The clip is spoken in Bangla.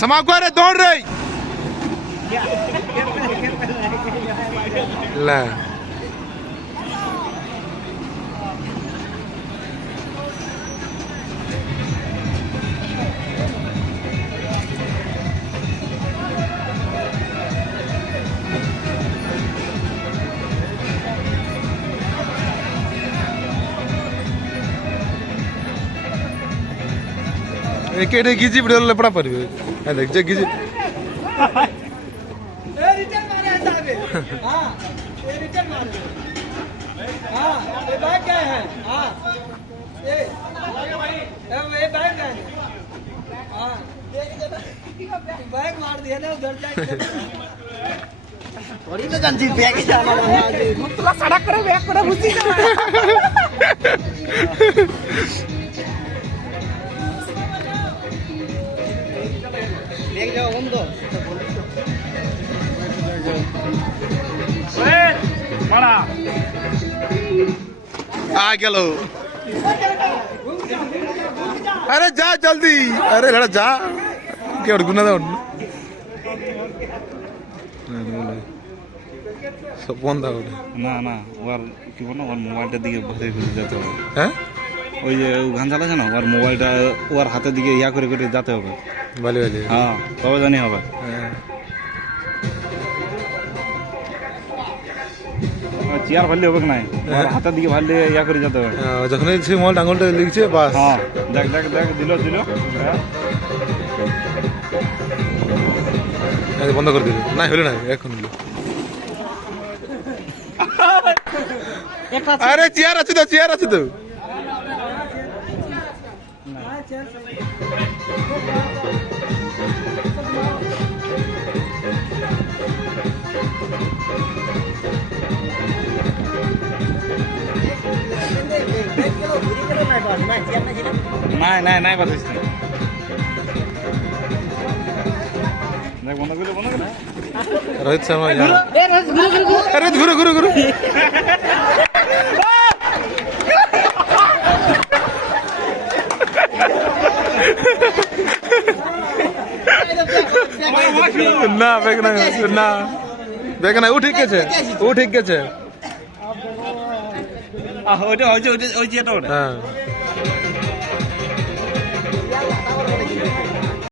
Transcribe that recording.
समाप्त कर दौड़ रही ला एक गिजी वीडियो पड़ा पड़ी देख जे गिजी बैग मार दिया ना उधर थोड़ी तो जंजी बैग तुला सड़क करे बैग करे बुद्धि देख जाओ हम तो बड़ा आ गलो अरे जा जल्दी अरे लड़ा जा क्या गुना था सपन था না না ওর কি বলবো ওর মোবাইলটা দিকে ঘুরে ঘুরে যেতে হবে হ্যাঁ ওই যে গান চালা জানো ওর মোবাইলটা ওর হাতের দিকে ইয়া করে করে যেতে হবে ভালো ভালো হ্যাঁ তবে জানি হবে চেয়ার ভাললে হবে না ওর হাতের দিকে ভাললে ইয়া করে যেতে হবে যখন সে মোবাইল আঙুলটা লিখছে বাস হ্যাঁ দেখ দেখ দেখ দিল বন্ধ করে দিল না হলো না এখন আরে চেয়ার আছে তো চেয়ার আছে তো নাই নাই নাই বাতিস না দেখ বন্ধ করে रोहित शर्मा अरे घुरो घुरो घुरो ना बेगना ना बेगना उ ठीक আছে ও ঠিক আছে ওইটা ওই যে ওই যে এটা হ্যাঁ